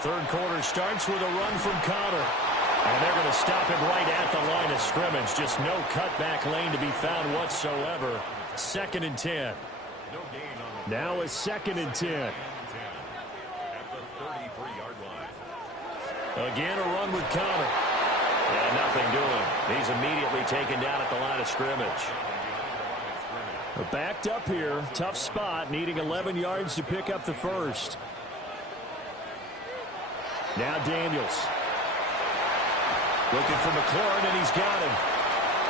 Third quarter starts with a run from Connor. And they're going to stop it right at the line of scrimmage. Just no cutback lane to be found whatsoever. 2nd and 10. Now it's 2nd and 10. Again, a run with Connor. And nothing doing. He's immediately taken down at the line of scrimmage. Backed up here. Tough spot. Needing 11 yards to pick up the first. Now Daniels. Looking for McLaurin, and he's got him.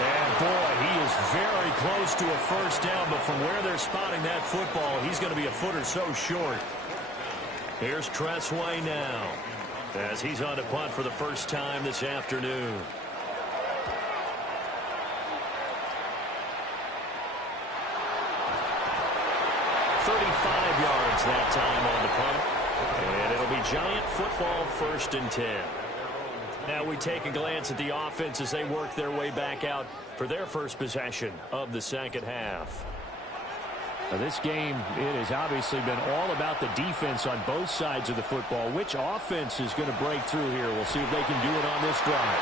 And, boy, he is very close to a first down, but from where they're spotting that football, he's going to be a foot or so short. Here's Tressway now, as he's on to punt for the first time this afternoon. Yards that time on the punt. And it'll be Giant football, 1st and 10. Now we take a glance at the offense as they work their way back out for their first possession of the second half. Now this game, it has obviously been all about the defense on both sides of the football. Which offense is going to break through here? We'll see if they can do it on this drive.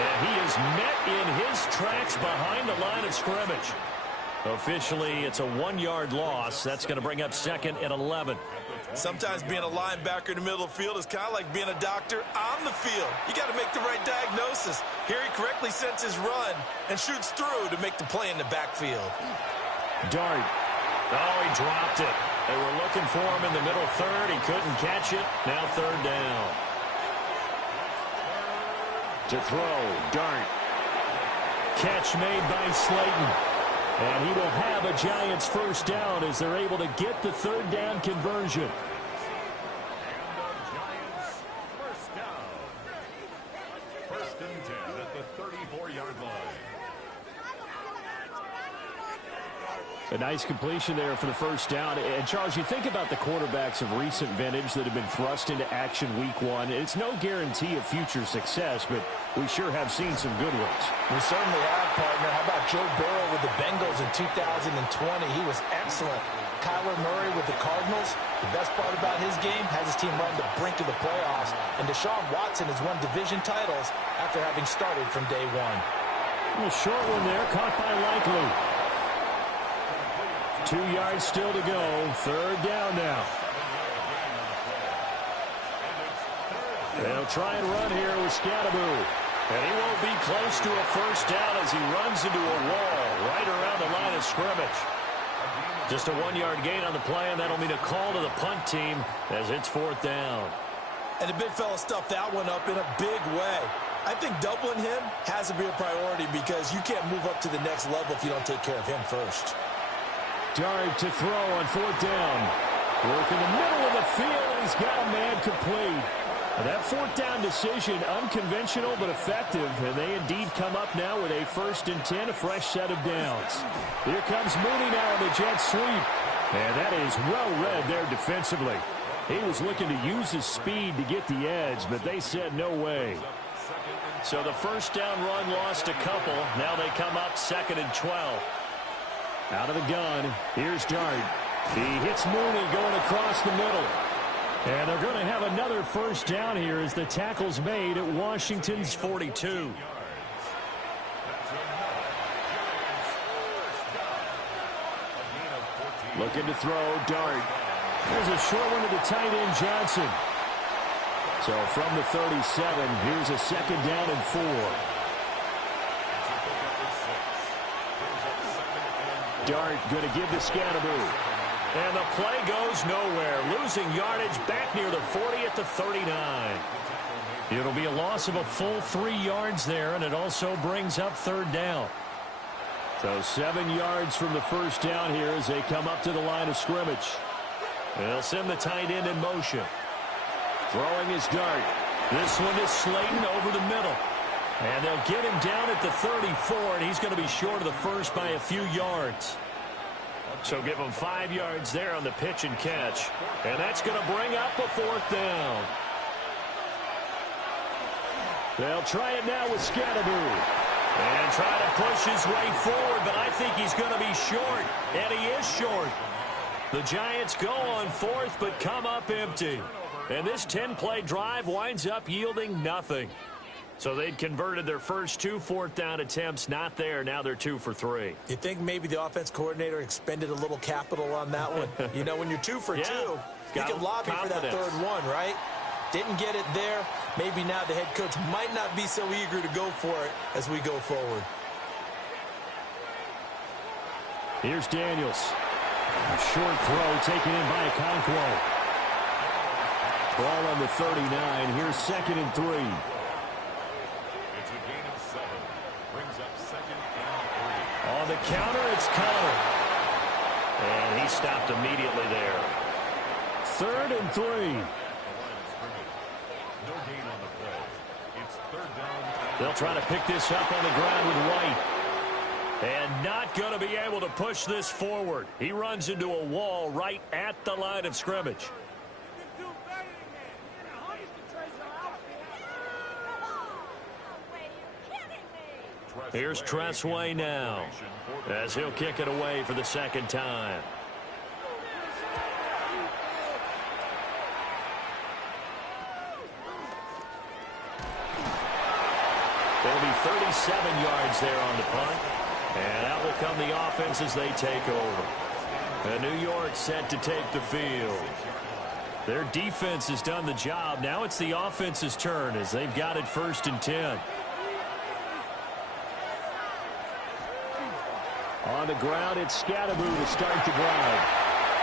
And he is met in his tracks behind the line of scrimmage. Officially, it's a 1-yard loss. That's going to bring up 2nd and 11. Sometimes being a linebacker in the middle of the field is kind of like being a doctor on the field. You got to make the right diagnosis. Here he correctly sets his run and shoots through to make the play in the backfield. Dart. Oh, he dropped it. They were looking for him in the middle third. He couldn't catch it. Now 3rd down. To throw, Dart. Catch made by Slayton. And he will have a Giants first down as they're able to get the 3rd down conversion. And the Giants first down. 1st and 10 at the 34-yard line. A nice completion there for the first down. And, Charles, you think about the quarterbacks of recent vintage that have been thrust into action week 1. It's no guarantee of future success, but we sure have seen some good ones. We certainly have, partner. How about Joe Burrow with the Bengals in 2020? He was excellent. Kyler Murray with the Cardinals. The best part about his game has his team run the brink of the playoffs. And Deshaun Watson has won division titles after having started from day one. A short one there, caught by Likely. 2 yards still to go. 3rd down now. They'll try and run here with Scatteroo. And he won't be close to a first down as he runs into a wall right around the line of scrimmage. Just a 1-yard gain on the play, and that'll mean a call to the punt team as it's 4th down. And the big fella stuffed that one up in a big way. I think doubling him has to be a priority because you can't move up to the next level if you don't take care of him first. Dart to throw on 4th down. Work in the middle of the field, and he's got a man complete. And that 4th down decision, unconventional but effective, and they indeed come up now with a 1st and 10, a fresh set of downs. Here comes Mooney now in the jet sweep. And that is well read there defensively. He was looking to use his speed to get the edge, but they said no way. So the first down run lost a couple. Now they come up 2nd and 12. Out of the gun, here's Dart. He hits Mooney going across the middle. And they're going to have another first down here as the tackle's made at Washington's 42. Looking to throw, Dart. There's a short one to the tight end, Johnson. So from the 37, here's a 2nd down and 4. Dart going to give to Scatteroo. And the play goes nowhere. Losing yardage back near the 40 at the 39. It'll be a loss of a full 3 yards there, and it also brings up 3rd down. So 7 yards from the first down here as they come up to the line of scrimmage. They'll send the tight end in motion. Throwing his Dart. This one is Slayton over the middle. And they'll get him down at the 34, and he's going to be short of the first by a few yards. So give him 5 yards there on the pitch and catch. And that's going to bring up a 4th down. They'll try it now with Scatteroo. And try to push his way forward, but I think he's going to be short. And he is short. The Giants go on 4th, but come up empty. And this 10-play drive winds up yielding nothing. So they'd converted their first 2 fourth-down attempts. Not there. Now they're 2 for 3. You think maybe the offense coordinator expended a little capital on that one? You know, when you're 2 for 2, you can lobby for that third one, right? Didn't get it there. Maybe now the head coach might not be so eager to go for it as we go forward. Here's Daniels. A short throw taken in by Okonkwo. Ball on the 39. Here's 2nd and 3. It's a gain of 7. Brings up 2nd and 3. On the counter, it's Connor. And he stopped immediately there. 3rd and 3. No gain on the play. It's 3rd down. They'll try to pick this up on the ground with White. And not going to be able to push this forward. He runs into a wall right at the line of scrimmage. Here's Tressway now, as he'll kick it away for the 2nd time. There'll be 37 yards there on the punt. And out will come the offense as they take over. And New York set to take the field. Their defense has done the job. Now it's the offense's turn as they've got it 1st and 10. On the ground, it's Scatteroo to start the drive.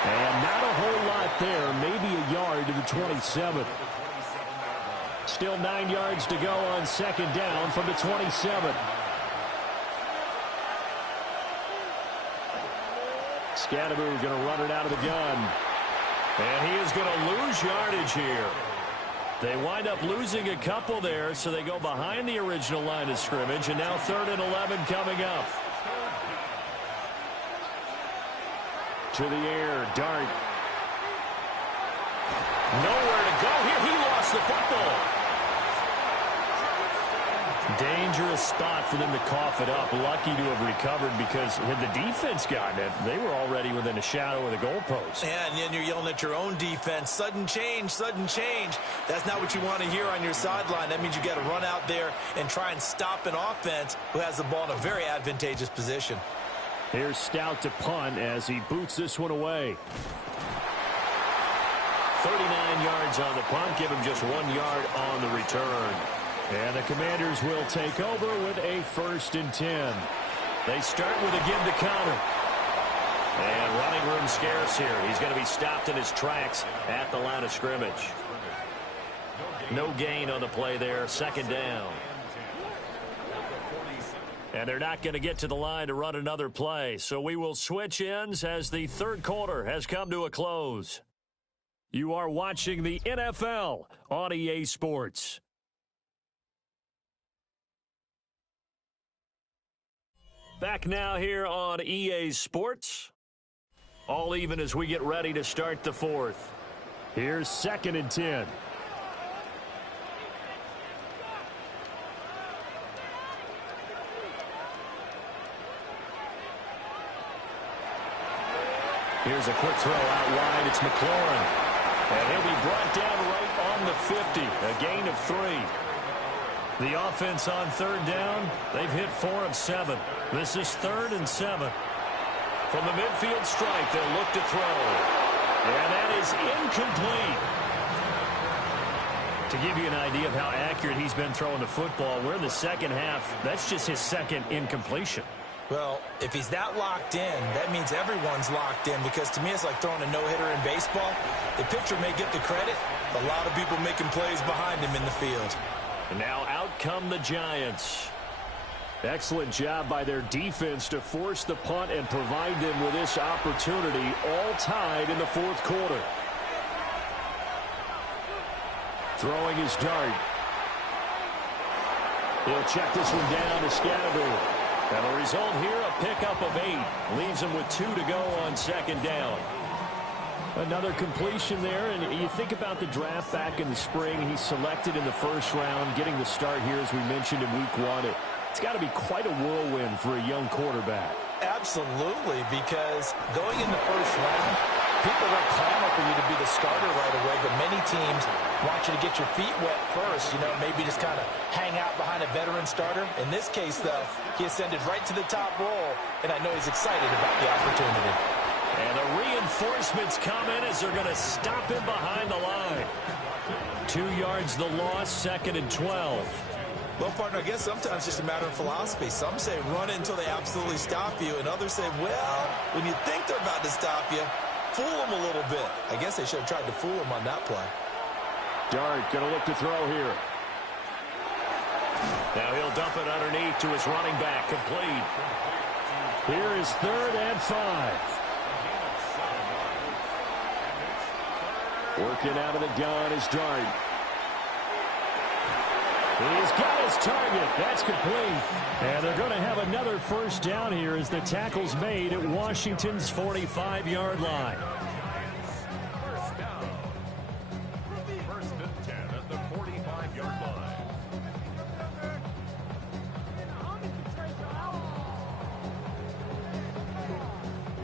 And not a whole lot there, maybe a yard to the 27. Still 9 yards to go on 2nd down from the 27. Scatteroo going to run it out of the gun. And he is going to lose yardage here. They wind up losing a couple there, so they go behind the original line of scrimmage, and now 3rd and 11 coming up. To the air, Dart. Nowhere to go here. He lost the football. Dangerous spot for them to cough it up. Lucky to have recovered because had the defense gotten it, they were already within a shadow of the goalpost. Yeah, and then you're yelling at your own defense. Sudden change, sudden change. That's not what you want to hear on your sideline. That means you got to run out there and try and stop an offense who has the ball in a very advantageous position. Here's Stout to punt as he boots this one away. 39 yards on the punt. Give him just 1 yard on the return. And the Commanders will take over with a 1st and 10. They start with a give to Connor. And running room scarce here. He's going to be stopped in his tracks at the line of scrimmage. No gain on the play there. 2nd down. And they're not going to get to the line to run another play. So we will switch ends as the 3rd quarter has come to a close. You are watching the NFL on EA Sports. Back now here on EA Sports. All even as we get ready to start the 4th. Here's 2nd and 10. Here's a quick throw out wide. It's McLaurin. And he'll be brought down right on the 50. A gain of 3. The offense on 3rd down, they've hit 4 of 7. This is 3rd and 7. From the midfield stripe, they'll look to throw. And that is incomplete. To give you an idea of how accurate he's been throwing the football, we're in the 2nd half. That's just his 2nd incompletion. Well, if he's that locked in, that means everyone's locked in, because to me it's like throwing a no-hitter in baseball. The pitcher may get the credit, but a lot of people making plays behind him in the field. And now out come the Giants. Excellent job by their defense to force the punt and provide them with this opportunity, all tied in the 4th quarter. Throwing his Dart. He'll check this one down to Scatteroo. And the result here, a pickup of 8. Leaves him with 2 to go on 2nd down. Another completion there, and you think about the draft back in the spring. He's selected in the 1st round, getting the start here, as we mentioned, in week 1. It's got to be quite a whirlwind for a young quarterback. Absolutely, because going in the 1st round, People don't clamor for you to be the starter right away, but many teams want you to get your feet wet first, you know, maybe just kind of hang out behind a veteran starter. In this case, though, he ascended right to the top role, and I know he's excited about the opportunity. And the reinforcements come in as they're going to stop him behind the line. 2 yards the loss, 2nd and 12. Well, partner, I guess sometimes it's just a matter of philosophy. Some say run until they absolutely stop you, and others say, well, when you think they're about to stop you, fool them a little bit. I guess they should have tried to fool him on that play. Dart going to look to throw here. Now he'll dump it underneath to his running back, complete. Here is 3rd and 5. Working out of the gun is Dart. He's got his target. That's complete. And they're going to have another first down here as the tackle's made at Washington's 45-yard line. First and 10 at the 45-yard line.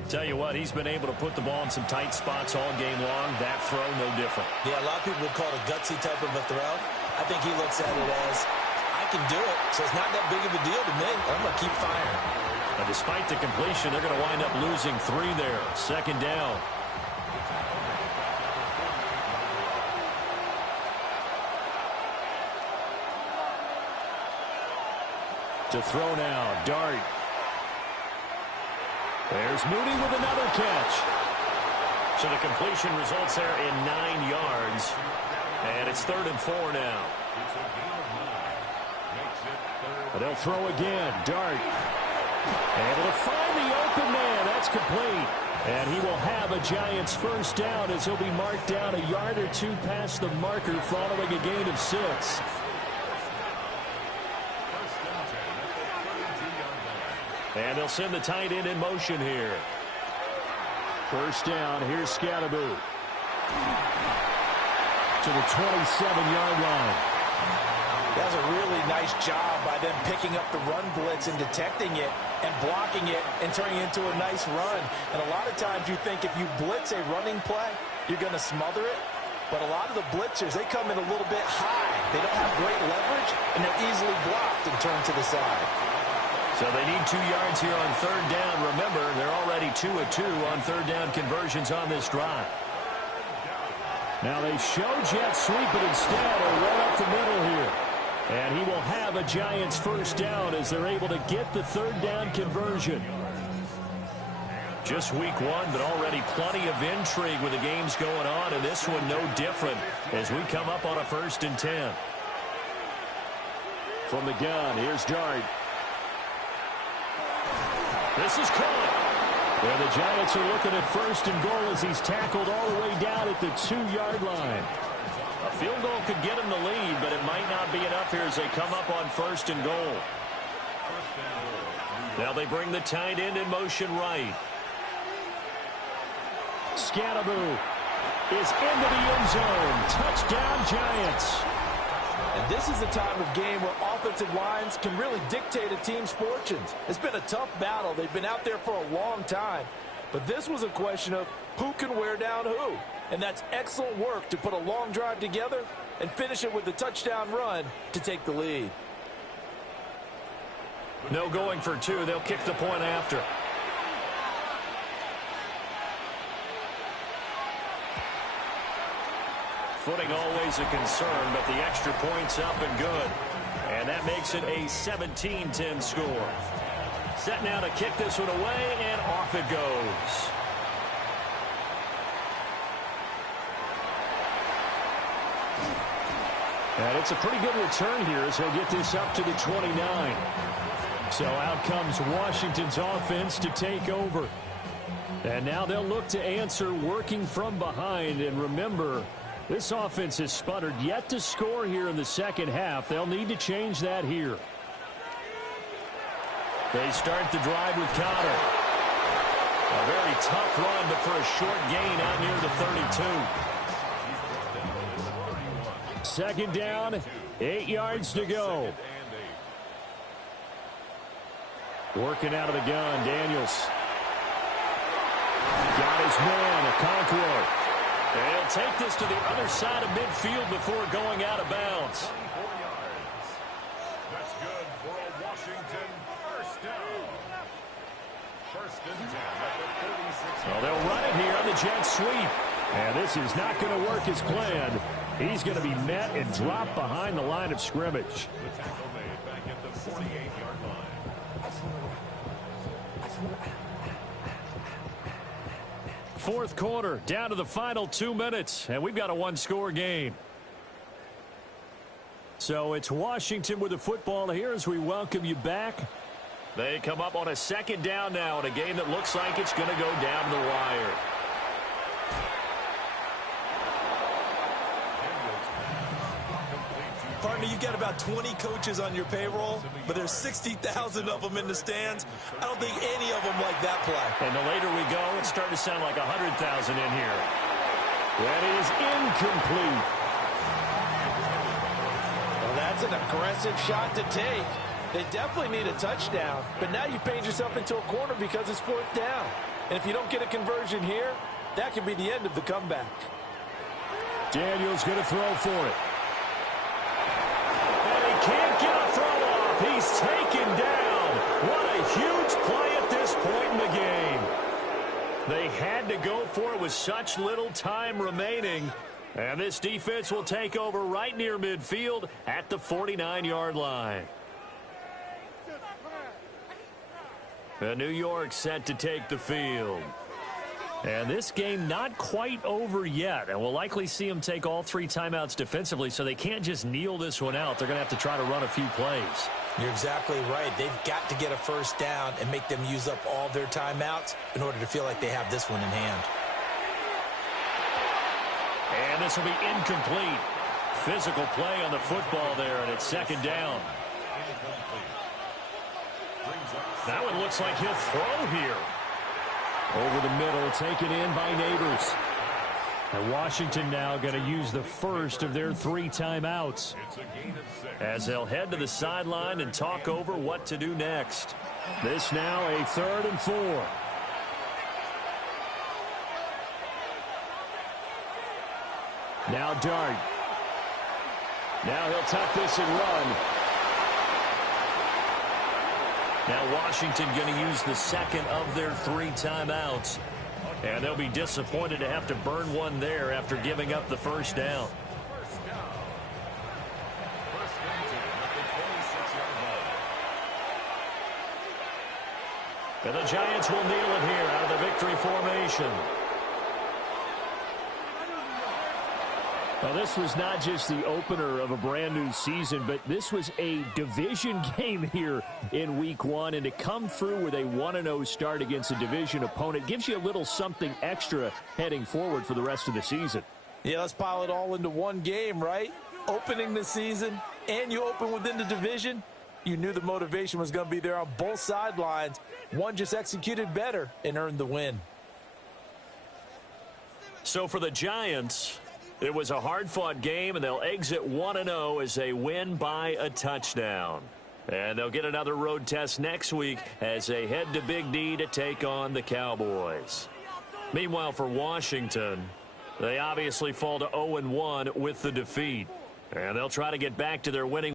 Tell you what, he's been able to put the ball in some tight spots all game long. That throw, no different. Yeah, a lot of people would call it a gutsy type of a throw. I think he looks at it as, I can do it, so it's not that big of a deal to me. I'm going to keep firing. But despite the completion, they're going to wind up losing 3 there. 2nd down. To throw now, Dart. There's Mooney with another catch. So the completion results there in 9 yards. And it's 3rd and 4 now. But they'll throw again. Dart. Able to find the open man. That's complete. And he will have a Giants first down as he'll be marked down a yard or 2 past the marker following a gain of 6. And they'll send the tight end in motion here. First down. Here's Scatterbo. To the 27-yard line. That was a really nice job by them picking up the run blitz and detecting it and blocking it and turning it into a nice run. And a lot of times you think if you blitz a running play, you're going to smother it. But a lot of the blitzers, they come in a little bit high. They don't have great leverage, and they're easily blocked and turned to the side. So they need 2 yards here on 3rd down. Remember, they're already 2 of 2 on 3rd down conversions on this drive. Now they show jet sweep, but instead are right up the middle here. And he will have a Giants first down as they're able to get the 3rd down conversion. Just week 1, but already plenty of intrigue with the games going on, and this one no different as we come up on a 1st and 10. From the gun, here's Dart. This is caught. Where the Giants are looking at 1st and goal as he's tackled all the way down at the 2-yard line. A field goal could get him the lead, but it might not be enough here as they come up on 1st and goal. Now they bring the tight end in motion right. Scatterbo is into the end zone. Touchdown, Giants. And this is the time of game where offensive lines can really dictate a team's fortunes. It's been a tough battle. They've been out there for a long time. But this was a question of who can wear down who. And that's excellent work to put a long drive together and finish it with the touchdown run to take the lead. No going for 2. They'll kick the point after. Footing always a concern, but the extra point's up and good. And that makes it a 17-10 score. Set now to kick this one away, and off it goes. And it's a pretty good return here as he'll get this up to the 29. So out comes Washington's offense to take over. And now they'll look to answer working from behind. And remember, this offense has sputtered yet to score here in the second half. They'll need to change that here. They start the drive with Cotter. A very tough run, but for a short gain out near the 32. 2nd down, 8 yards to go. Working out of the gun, Daniels. Got his man, a conquer they'll take this to the other side of midfield before going out of bounds. 24 yards. That's good for a Washington first down. First and 10 at the 36. Well, they'll run it here on the jet sweep. And this is not going to work as planned. He's going to be met and dropped behind the line of scrimmage. The tackle made back at the 48-yard line. Fourth quarter, down to the final 2 minutes, and we've got a one-score game. So it's Washington with the football here as we welcome you back. They come up on a second down now in a game that looks like it's going to go down the wire. Partner, you've got about 20 coaches on your payroll, but there's 60,000 of them in the stands. I don't think any of them like that play. And the later we go, it's starting to sound like 100,000 in here. That is incomplete. Well, that's an aggressive shot to take. They definitely need a touchdown, but now you paint yourself into a corner because it's fourth down. And if you don't get a conversion here, that could be the end of the comeback. Daniel's going to throw for it. Can't get a throw off. He's taken down. What a huge play at this point in the game. They had to go for it with such little time remaining. And this defense will take over right near midfield at the 49-yard line. And New York set to take the field. And this game not quite over yet. And we'll likely see them take all three timeouts defensively, so they can't just kneel this one out. They're going to have to try to run a few plays. You're exactly right. They've got to get a first down and make them use up all their timeouts in order to feel like they have this one in hand. And this will be incomplete. Physical play on the football there, and it's second down. That one looks like he'll throw here. Over the middle, taken in by Neighbors. And Washington now going to use the first of their three timeouts as they'll head to the sideline and talk over what to do next. This now a 3rd and 4. Now Dart. Now he'll tuck this and run. Now Washington going to use the second of their three timeouts. And they'll be disappointed to have to burn one there after giving up the first down. And the Giants will kneel it here out of the victory formation. Well, this was not just the opener of a brand new season, but this was a division game here in week 1. And to come through with a 1-0 start against a division opponent gives you a little something extra heading forward for the rest of the season. Yeah, let's pile it all into one game, right? Opening the season, and you open within the division. You knew the motivation was going to be there on both sidelines. One just executed better and earned the win. So for the Giants, it was a hard-fought game, and they'll exit 1-0 as they win by a touchdown. And they'll get another road test next week as they head to Big D to take on the Cowboys. Meanwhile, for Washington, they obviously fall to 0-1 with the defeat. And they'll try to get back to their winning